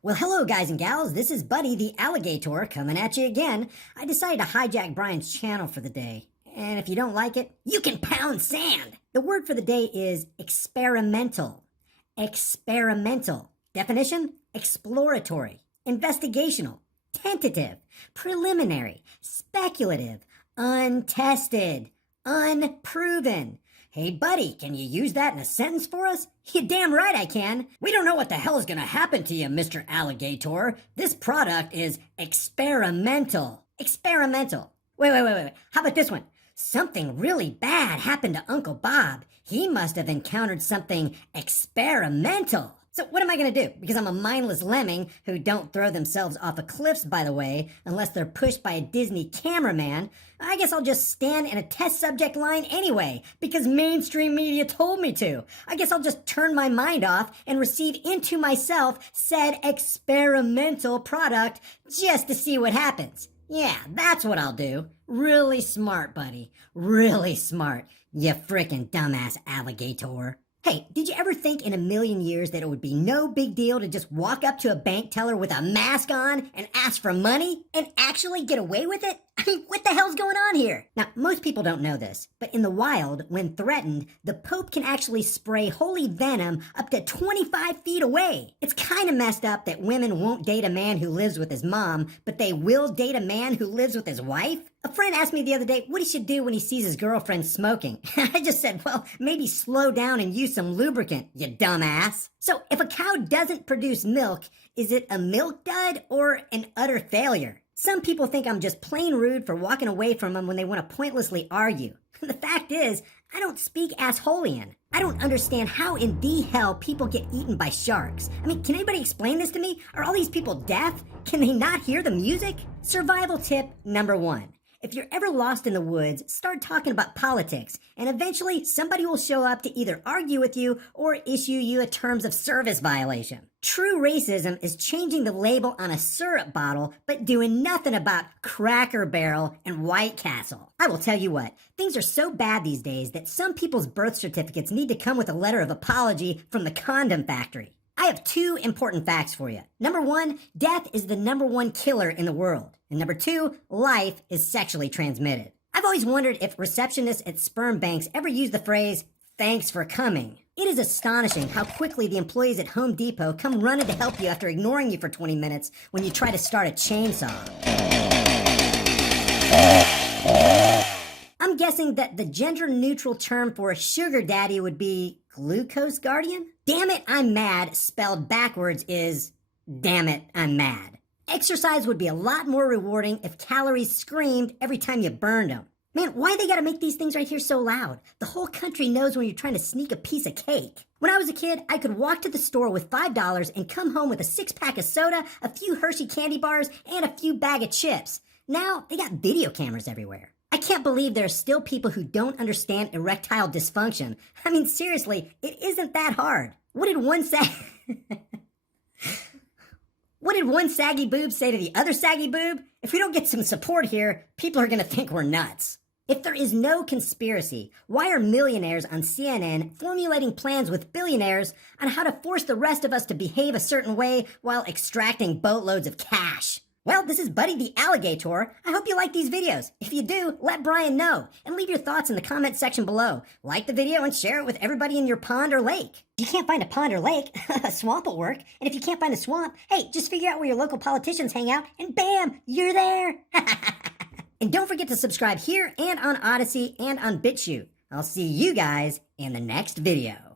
Well, hello, guys and gals. This is Buddy the Alligator coming at you again. I decided to hijack Brian's channel for the day. And if you don't like it, you can pound sand. The word for the day is experimental. Experimental. Definition: exploratory, investigational, tentative, preliminary, speculative, untested, unproven. Hey, buddy, can you use that in a sentence for us? You damn right I can. We don't know what the hell is gonna happen to you, Mr. Alligator. This product is experimental. Experimental. Wait. How about this one? Something really bad happened to Uncle Bob. He must have encountered something experimental. So what am I going to do? Because I'm a mindless lemming who don't throw themselves off of cliffs, by the way, unless they're pushed by a Disney cameraman. I guess I'll just stand in a test subject line anyway, because mainstream media told me to. I guess I'll just turn my mind off and receive into myself said experimental product just to see what happens. Yeah, that's what I'll do. Really smart, buddy. Really smart, you frickin' dumbass alligator. Hey, did you ever think in a million years that it would be no big deal to just walk up to a bank teller with a mask on and ask for money and actually get away with it? I mean, what the hell's going on here? Now, most people don't know this, but in the wild, when threatened, the Pope can actually spray holy venom up to 25 feet away. It's kind of messed up that women won't date a man who lives with his mom, but they will date a man who lives with his wife? A friend asked me the other day what he should do when he sees his girlfriend smoking. I just said, well, maybe slow down and use some lubricant, you dumbass. So if a cow doesn't produce milk, is it a milk dud or an utter failure? Some people think I'm just plain rude for walking away from them when they want to pointlessly argue. The fact is, I don't speak assholian. I don't understand how in the hell people get eaten by sharks. I mean, can anybody explain this to me? Are all these people deaf? Can they not hear the music? Survival tip number 1. If you're ever lost in the woods, start talking about politics, and eventually somebody will show up to either argue with you or issue you a terms of service violation. True racism is changing the label on a syrup bottle, but doing nothing about Cracker Barrel and White Castle. I will tell you what, things are so bad these days that some people's birth certificates need to come with a letter of apology from the condom factory. I have 2 important facts for you. Number 1, death is the number 1 killer in the world. And number 2, life is sexually transmitted. I've always wondered if receptionists at sperm banks ever use the phrase, "thanks for coming." It is astonishing how quickly the employees at Home Depot come running to help you after ignoring you for 20 minutes when you try to start a chainsaw. I'm guessing that the gender-neutral term for a sugar daddy would be glucose guardian? Damn it, I'm mad spelled backwards is damn it, I'm mad. Exercise would be a lot more rewarding if calories screamed every time you burned them. Man, why they gotta make these things right here so loud? The whole country knows when you're trying to sneak a piece of cake. When I was a kid, I could walk to the store with $5 and come home with a 6-pack of soda, a few Hershey candy bars, and a few bag of chips. Now, they got video cameras everywhere. I can't believe there are still people who don't understand erectile dysfunction. I mean, seriously, it isn't that hard. What did one saggy boob say to the other saggy boob? If we don't get some support here, people are gonna think we're nuts. If there is no conspiracy, why are millionaires on CNN formulating plans with billionaires on how to force the rest of us to behave a certain way while extracting boatloads of cash? Well, this is Buddy the Alligator. I hope you like these videos. If you do, let Brian know. And leave your thoughts in the comment section below. Like the video and share it with everybody in your pond or lake. If you can't find a pond or lake, a swamp will work. And if you can't find a swamp, hey, just figure out where your local politicians hang out and bam, you're there. And don't forget to subscribe here and on Odyssey and on BitChute. I'll see you guys in the next video.